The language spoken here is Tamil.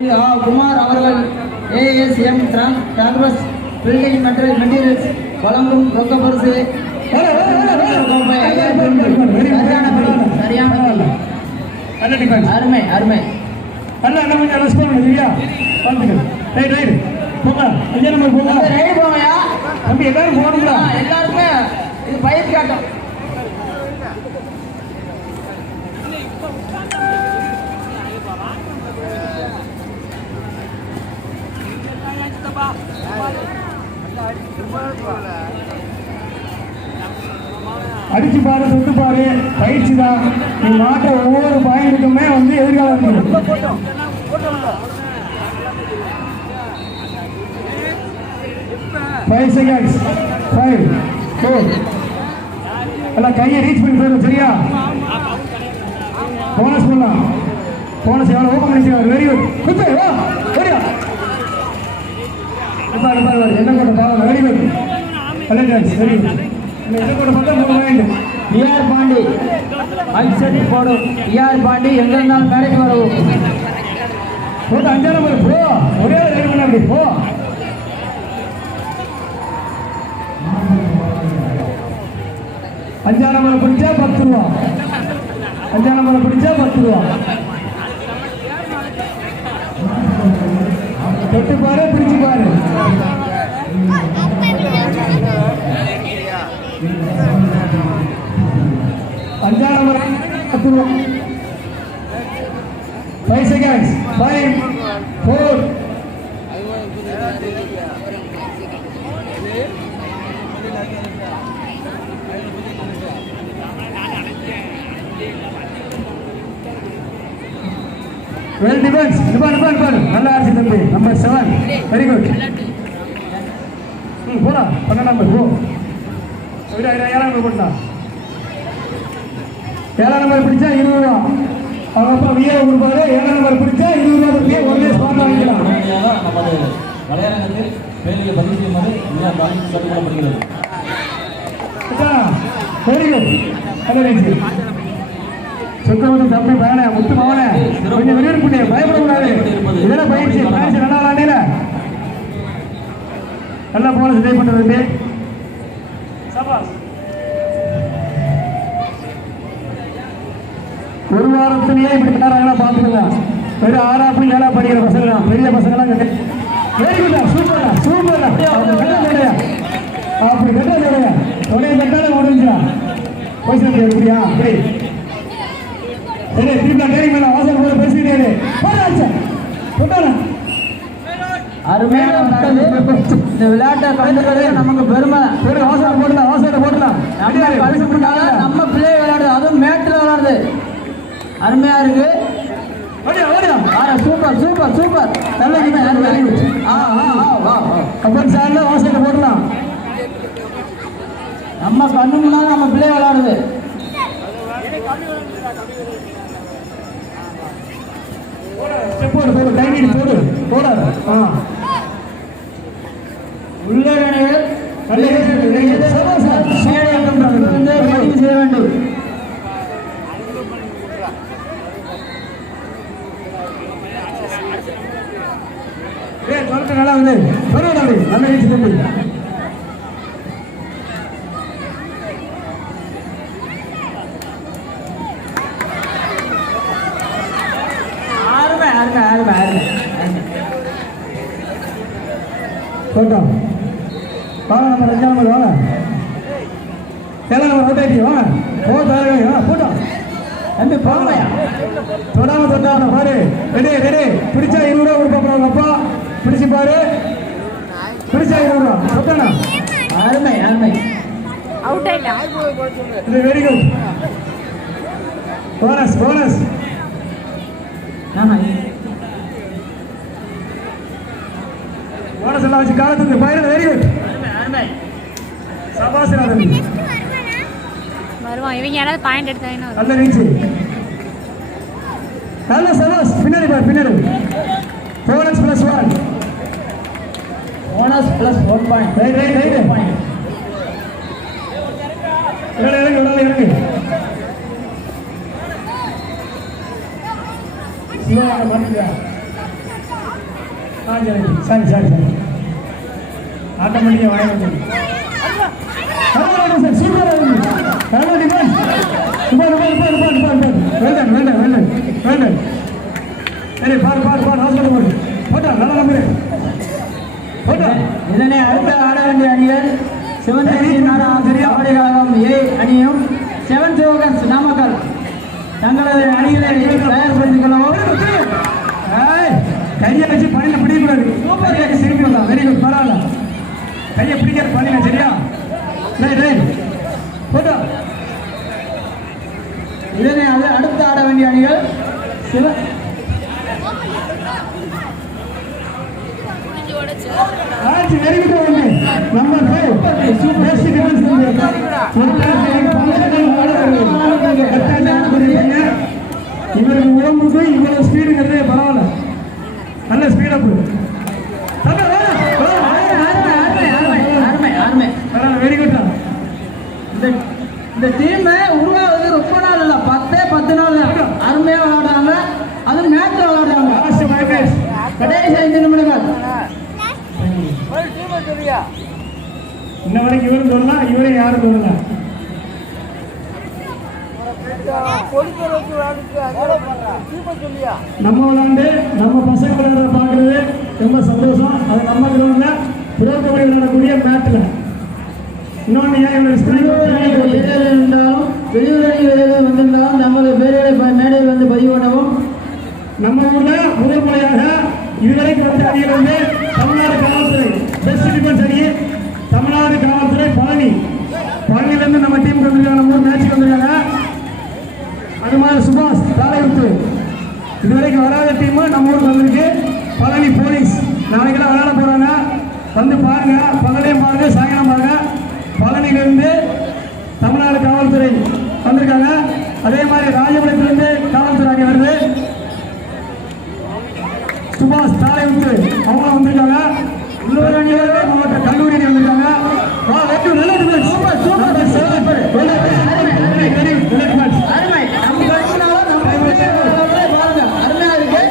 குமார் அவர்கள் ஏஎஸ்எம் டிரான்ஸ்பர்ஸ் பில்டிங் மெட்டீரியல்ஸ் வழங்கும் ரொக்க பரிசு அருமை அருமை எல்லாருமே இது பயிர் காட்டும். அடிச்சு பாரு, தொட்டு பாரு, பயிற்சி தான். நீ மாற்ற ஒவ்வொரு பாயிண்ட்டுக்குமே வந்து எதிர்காலம் 5 seconds 5 4 எல்லாம் கையை ரீச் பண்ணி போயிடும். சரியா? போனஸ் பண்ணலாம். போனஸ் எவ்வளோ ஓப்பன் பண்ணிச்சு. Very good. குத்து வா. சரியா? என்ன கூட பாவம். Very good. Collectors very good. என்ன கூட பார்த்தா 3 பாயிண்ட். டிஆர் பாண்டி அக்செப்ட் போடும். டிஆர் பாண்டி எங்க இருந்தாலும் மேடைக்கு வரவும். போட்டு 5 நம்பர் போ. ஒரே ரெடி பண்ண அப்படி போ. 5 நம்பரை பிடிச்சா 10 ரூபா. 5 நம்பரை பிடிச்சா 10 ரூபா. தொட்டு பாரு, பிடிச்சு பாரு. 5 நம்பர் 10 ரூபா. 5 seconds 5 4 வெல் டிஃபென்ஸ். நிப்பாடு நல்லா ஆச்சு தம்பி. Number 7 very good. போடா 12 நம்பர் போ. 7 நம்பர் போட்டா. 7 நம்பர் பிடிச்சா 20 ரூபா. அவங்க அப்பா விஏ கொடுப்பாரு. 7 நம்பர் பிடிச்சா 20 ரூபா கொடுத்து ஒரே ஸ்பாட் வாங்கிக்கலாம். நமது வலையரங்கத்தில் வேலையை பதிவு செய்யுமாறு கேட்டுக்கொள்ளப்படுகிறது. Very good. கலரேஜ் சொக்கவதம் தம்பி பேன முத்து மவனே கொஞ்சம் வெளியே பண்ணி பயப்படக்கூடாது. இதெல்லாம் பயிற்சி நல்லா விளாண்டில நல்லா போன சிதை பண்ணுறது. ஒரு வாரத்திலேயே இப்படி விளையாடுறாங்களா பார்த்துக்கோங்க. வெறும் 6ஆம் 7ஆம் படிக்கிற பசங்க தான். பெரிய பசங்களாம் வெரி குட்டா. சூப்பர்டா சூப்பர்டா. அப்படி கட்டாத உடைய கட்டால முடிஞ்சா போய் சொல்ல எப்படியா அப்படி அருமையான இந்த விளையாட்டை கலந்துக்கிறது நமக்கு பெருமை. போடலாம். நம்ம பிள்ளை விளையாடுது, அதுவும் மேட்டில் விளையாடுது. அருமையா இருக்கு. Super super super. போடலாம். நம்ம கண்ணு முன்னாடி நம்ம பிள்ளை விளையாடுது. உள்ளரணிகள் செய்ய வேண்டும். நல்லா வந்து நல்ல ரீச் தம்பி. போட்டோம். வாங்க நம்ம 2 நம்பர் வாங்க. 7 நம்பர் அவுட் ஆகிட்டு வாங்க. போட்டோம் தம்பி போங்கயா. தொட்டாம பாரு. ரெடி பிடிச்சா 20 ரூபா கொடுப்பாங்க அப்பா. பிடிச்சு பாரு. பிடிச்சா 20 ரூபா. சொத்தனா அருமை அவுட் ஆயிட்டா. இது வெரி குட். போனஸ் போனஸ் எல்லாம் வச்சு காலத்துக்கு பயிர். Very good. சபாசனா தம்பி வருவான். இவங்க யாராவது பாயிண்ட் எடுத்தாங்கன்னா நல்ல ரீச். நல்ல சபாஸ். பின்னாடி பாரு பின்னாடி. Bonus +1 bonus +1 point. ரைட் இறங்கு. சிவா மாட்டியா சரி சரி சரி ஆட்டோமேட்டிக்காக வாங்க சார் சூப்பராக இருக்கு வேண்டாம் வேண்டாம் வேண்டாம் வேண்டாம் சரி பாரு பாரு பாரு ஹாஸ்பிட்டல் போடு போட்டா நல்ல நம்பரு போட்டா இதனை அடுத்த ஆட வேண்டிய அணிகள் சிவந்தேரி கபடி கழகம் ஏ அணியும் செவன் சிவகன்ஸ் நாமக்கல் தங்களது அணிகளை தயார்படுத்திக் கொள்ளவும். கையை வச்சு பணியில் பிடிக்கக்கூடாது சூப்பர் கேட்க திருப்பி வரலாம் வெரி குட் பரவாயில்ல கையை பிடிக்காது பணியில் சரியா ரைட் ரைட் போட்டா இதனை அடுத்து ஆட வேண்டிய அணிகள் சிவ ஆச்சு வெரி குட் வந்து நம்பர் 5 சூப்பர் பெஸ்ட் டிஃபென்ஸ் இவருக்கு உடம்புக்கு இவ்வளவு ஸ்பீடுங்கிறதே பரவாயில்ல நல்ல ஸ்பீடப் வெரி குட் இந்த டீம் உருவாவது ரொம்ப நாள் இல்லை 10 நாள் அருமையாக விளையாடுறாங்க அதுவும் மேட்ச்ல விளையாடுறாங்க கடைசி 5 நிமிடங்கள் இன்ன வரைக்கும் இவரும் சொல்லலாம் இவரையும் யாரும் சொல்லலாம் நம்ம விளையாண்டு நம்ம பசங்க விளையாட பார்க்கறது ரொம்ப சந்தோஷம் அது நம்ம கிரௌண்ட்ல புரோக்கபடி விளையாடக்கூடிய மேட்ச்ல இன்னொன்று ஏன் இருந்தாலும் வெளியூரில் வந்திருந்தாலும் நமது பேர்களை மேடையில் வந்து பதிவு பண்ணவும். நம்ம ஊர்ல முதல் முறையாக இதுவரைக்கும் வந்த அணியில் வந்து தமிழ்நாடு காவல்துறை பெஸ்ட் டிஃபென்ஸ் அணி தமிழ்நாடு காவல்துறை பழனியிலிருந்து நம்ம டீமுக்கு வந்திருக்காங்க நம்ம ஊர் மேட்சுக்கு வந்திருக்காங்க அது மாதிரி சுபாஷ் தாளையுத்து இதுவரைக்கும் வராத டீமு நம்ம ஊருக்கு வந்திருக்கு பழனி போலீஸ் நாளைக்கெல்லாம் விளையாட போறாங்க வந்து பாருங்க பகலையும் பாருங்க சாயங்காலம் பாருங்க பழனியிலிருந்து தமிழ்நாடு காவல்துறை வந்திருக்காங்க அதே மாதிரி ராஜபுரத்திலிருந்து காவல்துறை அணி வருது சுபாஷ் தாளையுத்து அவங்க வந்திருக்காங்க உள்ளூர் அணி மாவட்ட கல்லூரி அணி வந்திருக்காங்க நல்ல சூப்பர் சூப்பர் அருமை நம்ம கட்சினாலும் நம்ம பாருங்க அருமையா இருக்கு.